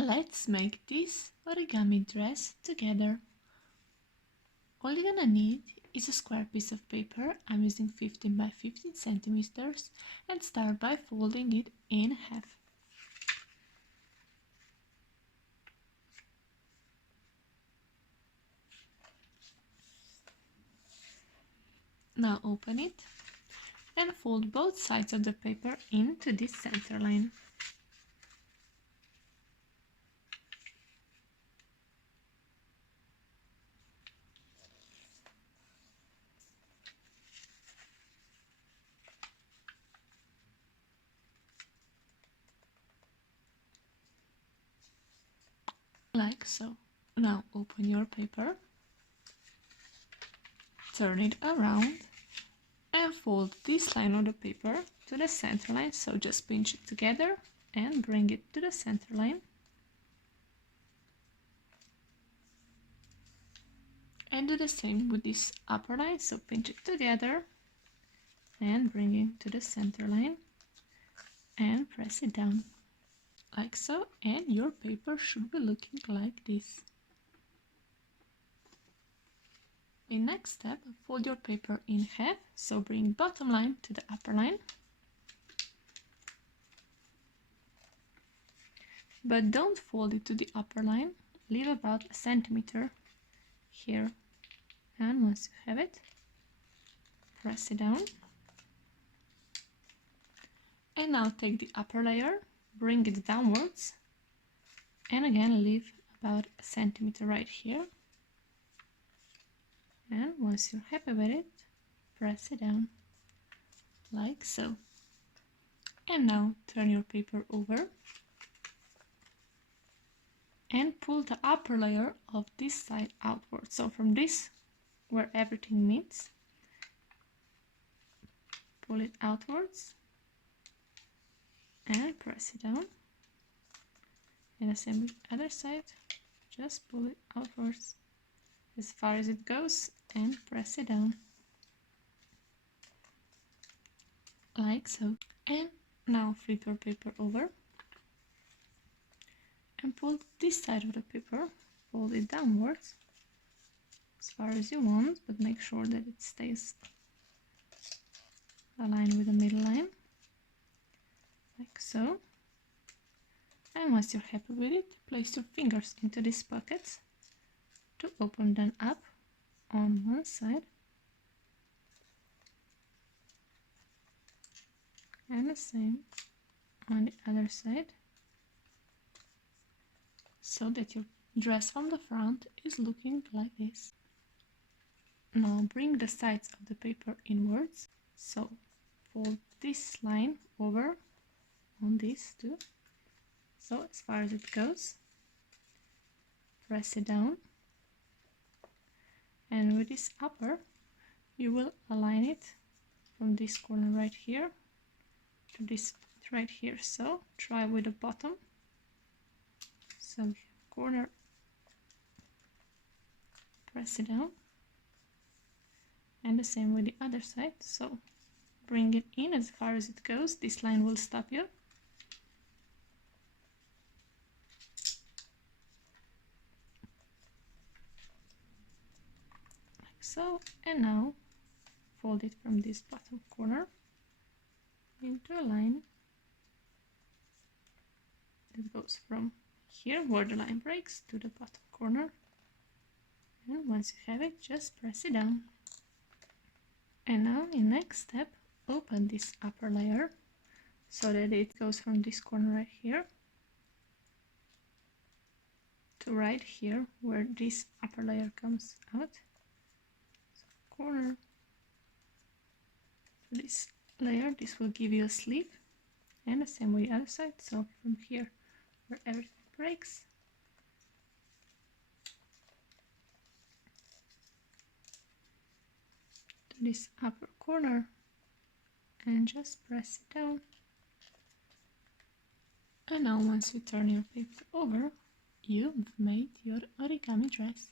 Let's make this origami dress together. All you're gonna need is a square piece of paper. I'm using 15 by 15 centimeters and start by folding it in half. Now open it and fold both sides of the paper into this center line. Like so. Now open your paper, turn it around and fold this line of the paper to the center line, so just pinch it together and bring it to the center line. And do the same with this upper line, so pinch it together and bring it to the center line and press it down. Like so, and your paper should be looking like this. In next step, fold your paper in half, so bring bottom line to the upper line. But don't fold it to the upper line, leave about a centimeter here. And once you have it, press it down. And now take the upper layer, bring it downwards, and again leave about a centimeter right here. And once you're happy with it, press it down, like so. And now turn your paper over and pull the upper layer of this side outwards. So from this, where everything meets, pull it outwards and press it down. And the same with the other side, just pull it outwards as far as it goes and press it down, like so. And now flip your paper over and pull this side of the paper, fold it downwards as far as you want, but make sure that it stays aligned with the middle line, like so. And once you're happy with it, place your fingers into these pockets to open them up on one side and the same on the other side, so that your dress from the front is looking like this. Now bring the sides of the paper inwards, so fold this line over on these two, so as far as it goes, press it down, and with this upper you will align it from this corner right here to this right here. So try with the bottom, so corner, press it down, and the same with the other side, so bring it in as far as it goes. This line will stop you. Like so, and now fold it from this bottom corner into a line that goes from here where the line breaks to the bottom corner. And once you have it, just press it down. And now in next step, open this upper layer so that it goes from this corner right here to right here where this upper layer comes out. So corner to this layer, this will give you a sleeve, and the same with the other side, so from here where everything breaks, to this upper corner and just press it down. And now once you turn your paper over, you've made your origami dress.